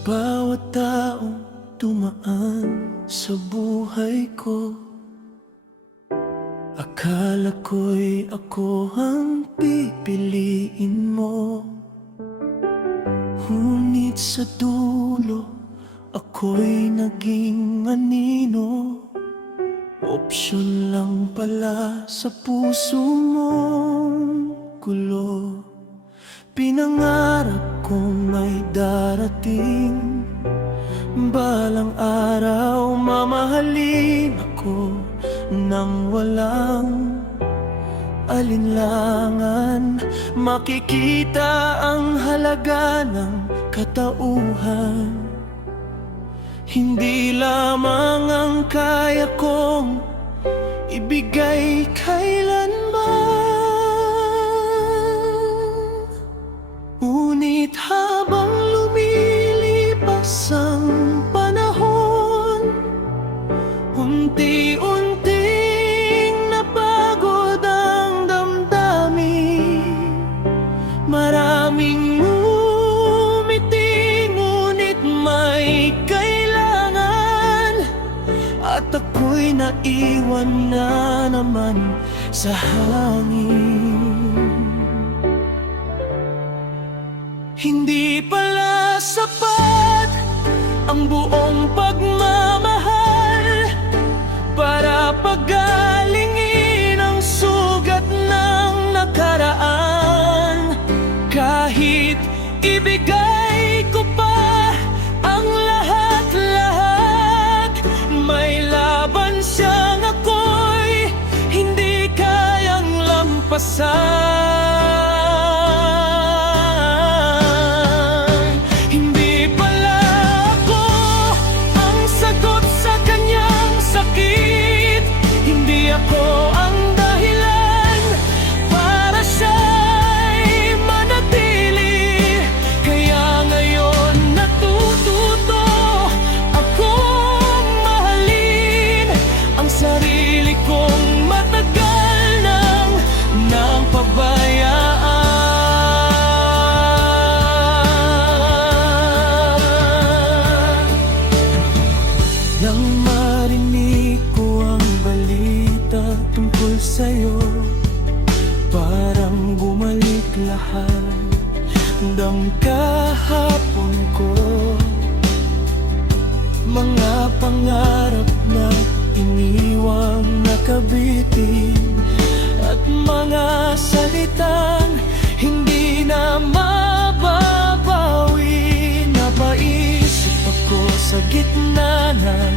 bawat taong dumaan sa buhay ko, akala ko'y ako ang pipiliin mo. Ngunit sa dulo, ako'y naging anino, opsyon lang pala sa puso mong gulo. Pinangarap kong may darating, balang araw mamahalin ako nang walang alinlangan. Makikita ang halaga ng katauhan, hindi lamang ang kaya kong ibigay kailanman. Ngunit habang lumilipas ang panahon, unti-unting napagod ang damdamin. Maraming ngumiti, ngunit may kailangan, at ako'y naiwan na naman sa hangin. Hindi pala sapat ang buong pagmamahal para pagalingin ang sugat ng nakaraan. Kahit ibigay ko pa ang lahat-lahat, may laban siyang ako'y hindi kayang lampasan. Nang marinig ko ang balita tungkol sa'yo, parang bumalik lahat ng kahapon ko. Mga pangarap na iniwang nakabitin, at mga salitang hindi na mababawi. Napaisip ako sa gitna ng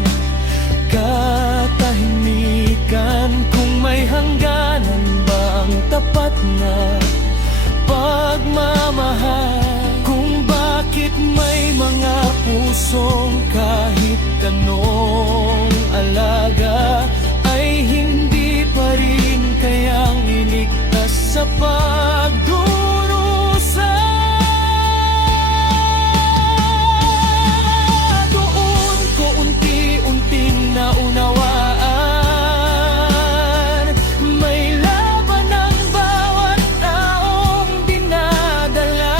katahimikan, kung may hangganan ba ang tapat na pagmamahal, kung bakit may mga pusong kahit anong alaga ay hindi pa rin kayang iligtas sa pagdurusa. Doon ko unti-unting naunawaan, may laban ang bawat taong dinadala,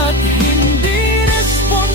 at hindi responsable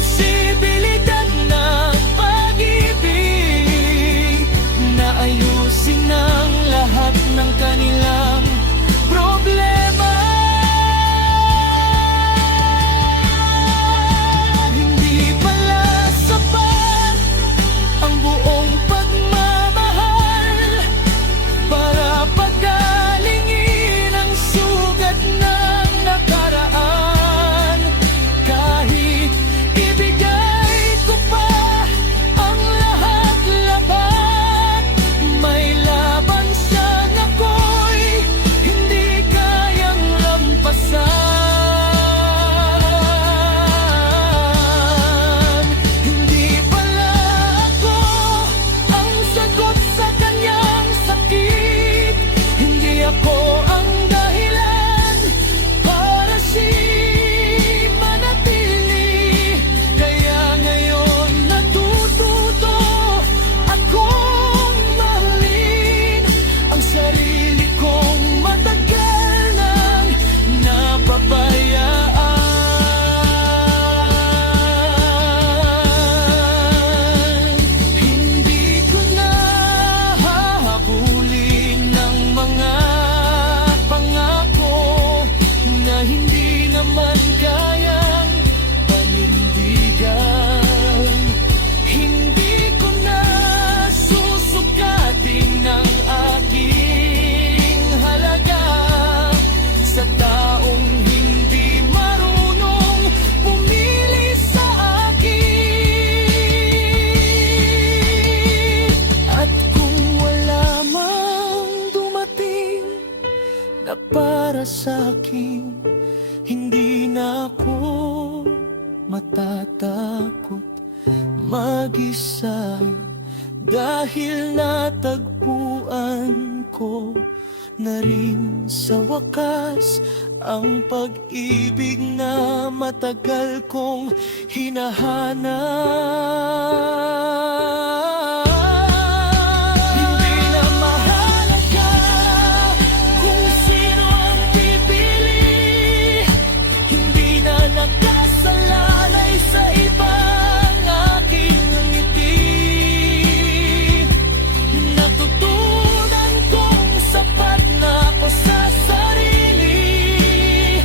matatakot mag-isa, dahil natagpuan ko na rin sa wakas ang pag-ibig na matagal kong hinahanap. Hindi na mahalaga kung sino ang pipili, hindi na nakasalalay sa ibang aking ngiti. Natutunan kong sapat na ako sa sarili,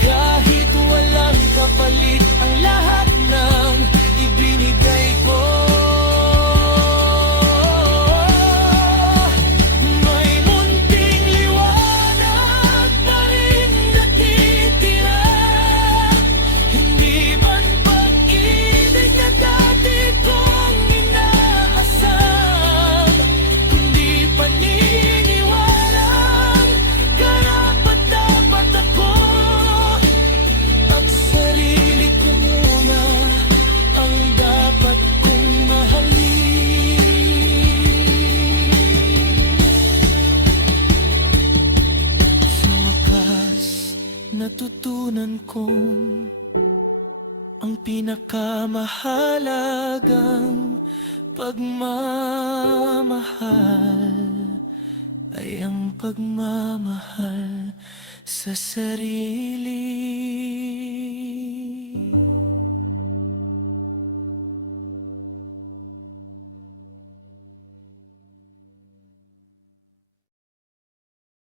kahit walang kapalit ang lahat ng ibinigay ko. May munting liwanag pa rin nakitira, hindi man pag-ibig na dati kong inaasam, kundi paniniwalang karapat-dapat ako at sarili ko muna ang dapat kong mahalin. Sa wakas, natutunan kong ang pinakamahalagang pagmamahal ay ang pagmamahal sa sarili.